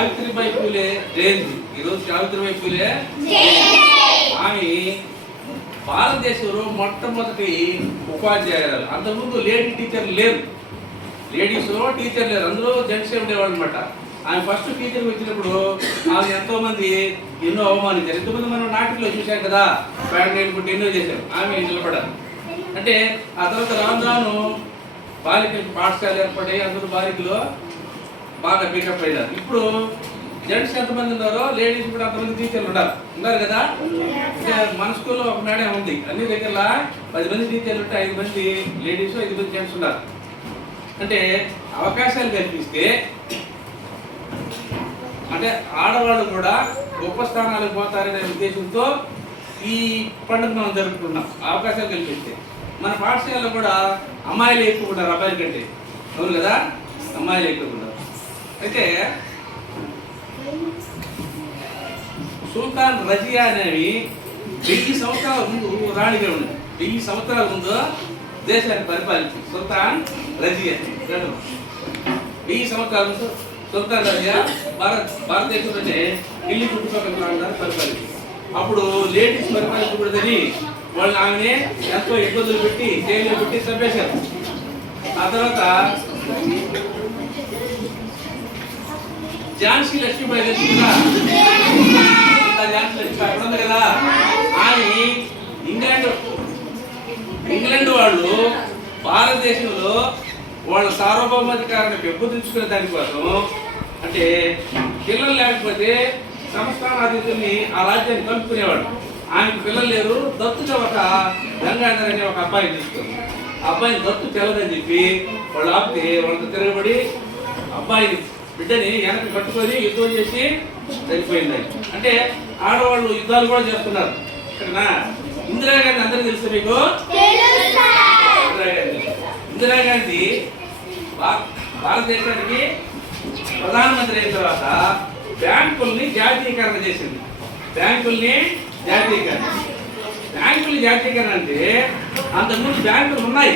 సావిత్రిబాయి పూలే జయంతి. ఈరోజు సావిత్రిబాయి పూలే ఆమె భారతదేశంలో మొట్టమొదటి ఉపాధ్యాయురాలు. అంతకుముందు లేడీ టీచర్ లేరు, లేడీస్ టీచర్ లేరు, అందరూ జెంట్సే ఉండేవాళ్ళు అనమాట. ఆమె ఫస్ట్ టీచర్ వచ్చినప్పుడు ఆమె ఎంతో మంది ఎన్నో అవమానించారు. ఎంతోమంది మనం నాటికలో చూశాం కదా, ప్యారడైల్ పుట్టి ఎన్నో చేశారు. ఆమె నిలబడాలి అంటే ఆ తర్వాత రాను రాను బాలికలకు పాఠశాల ఏర్పడి అందరూ బాలికలు బాగా పికప్ అయినారు. ఇప్పుడు జెంట్స్ ఎంతమంది ఉన్నారో లేడీస్ కూడా అంతమంది టీచర్లు ఉన్నారు కదా. అంటే మన స్కూల్లో ఒక మేడం ఉంది, అన్ని దగ్గర 10 మంది టీచర్లు ఉంటే 5 మంది లేడీస్ 5 మంది జెంట్స్ ఉన్నారు. అంటే అవకాశాలు కల్పిస్తే అంటే ఆడవాళ్ళు కూడా గొప్ప స్థానాలకు పోతారనే ఉద్దేశంతో ఈ పండుగ మనం జరుపుకున్నాం. అవకాశాలు కల్పిస్తే మన పాఠశాలలో కూడా అమ్మాయిలు ఎక్కువ ఉంటారు అబ్బాయిల కంటే, అవును కదా, అమ్మాయిలు ఎక్కువ ఉంటారు. అయితే సుల్తాన్ రజియా అనేవి 1000 సంవత్సరాల ముందు రాణిగా ఉంది. 1000 సంవత్సరాల ముందు దేశాన్ని పరిపాలించింది సుల్తాన్ రజియా. 1000 సంవత్సరాల ముందు సుల్తాన్ రజియా భారతదేశంలోనే ఢిల్లీ చుట్టుపక్కల ప్రాంతాన్ని పరిపాలించింది. అప్పుడు లేడీస్ పరిపాలించకూడదని వాళ్ళు ఆమెనే ఎంతో ఇబ్బందులు పెట్టి జైలు పెట్టి చంపేశారు. ఆ తర్వాత ఝాన్సీ లక్ష్మీబాయి ఉంది కదా, ఆమె ఇంగ్లాండ్ వాళ్ళు భారతదేశంలో వాళ్ళ సార్వభౌమాధికారాన్ని పెంపొందించుకునే దానికోసం, అంటే పిల్లలు లేకపోతే సంస్థానాధితుల్ని ఆ రాజ్యాన్ని కలుపుకునేవాడు. ఆయనకు పిల్లలు లేరు, దత్తుగా ఒక గంగాధర్ అనే ఒక అబ్బాయిని తీసుకుంది. అబ్బాయిని దత్తు తెలదని చెప్పి వాళ్ళు ఆపితే వాళ్ళతో తిరగబడి అబ్బాయిని బిడ్డని వెనక్కి కట్టుకొని యుద్ధం చేసి చనిపోయింది. అంటే ఆడవాళ్ళు యుద్ధాలు కూడా చేస్తున్నారు. ఇక్కడనా ఇందిరాగాంధీ అందరికీ తెలుసు మీకు? ఇందిరాగాంధీ భారతదేశానికి ప్రధానమంత్రి అయిన తర్వాత బ్యాంకుల్ని జాతీయకరణ చేసింది. బ్యాంకుల్ని జాతీయకరణ అంటే అంతకుముందు బ్యాంకులు ఉన్నాయి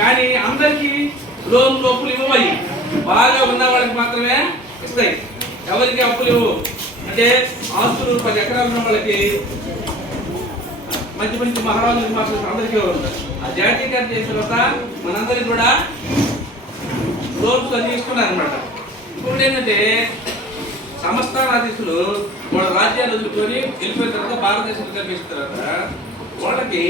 కానీ అందరికీ లోన్లు అప్పులు ఇవ్వయి. బాగా ఉన్న వాళ్ళకి మాత్రమే ఇస్తాయి, ఎవరికి అప్పులు ఇవ్వు. అంటే ఆస్తులు 10 ఎకరాలు ఉన్న వాళ్ళకి, మంచి మంచి మహారాజులకు మాత్రం అందరికీ ఉంటారు. ఆ జాతీయకరణ చేసిన తర్వాత మనందరికి కూడా లోన్స్ అన్ని ఇస్తున్నారు అనమాట. ఇప్పుడు ఏంటంటే సంస్థానాధీశులు వాళ్ళ రాజ్యాలు వదులుకొని వెళ్ళిపోయిన తర్వాత భారతదేశంలో కనిపిస్తున్న తర్వాత వాళ్ళకి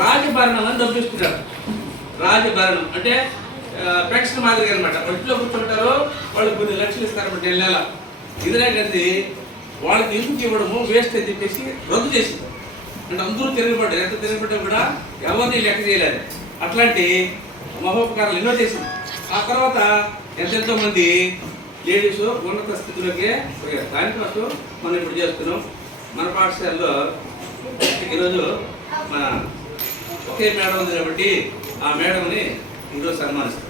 రాజభరణం అని డబ్బిస్తున్నారు. రాజభరణం అంటే పెన్షన్ మాదిరిగా అనమాట. ఇంట్లో కూర్చుంటారు, వాళ్ళు కొన్ని లక్షలు ఇస్తారన్నమాట నెల. ఇందిరాగాంధీ వాళ్ళకి ఎందుకు ఇవ్వడము వేస్ట్ అని చెప్పేసి రద్దు చేసింది. అంటే అందరూ తిరగబడ్డారు, ఎంత తిరగబడ్డా కూడా ఎవరిని లెక్క చేయలేదు. అట్లాంటి మహోపకారాలు ఎన్నో చేసింది. ఆ తర్వాత ఎంతెంతో మంది లేడీస్ ఉన్నత స్థితిలోకే పోయారు. దానికోసం మనం ఇప్పుడు చేస్తున్నాం. మన పాఠశాలలో ఈరోజు మన ఒకే మేడం ఉంది కాబట్టి ఆ మేడంని ఈరోజు సన్మానిస్తాం.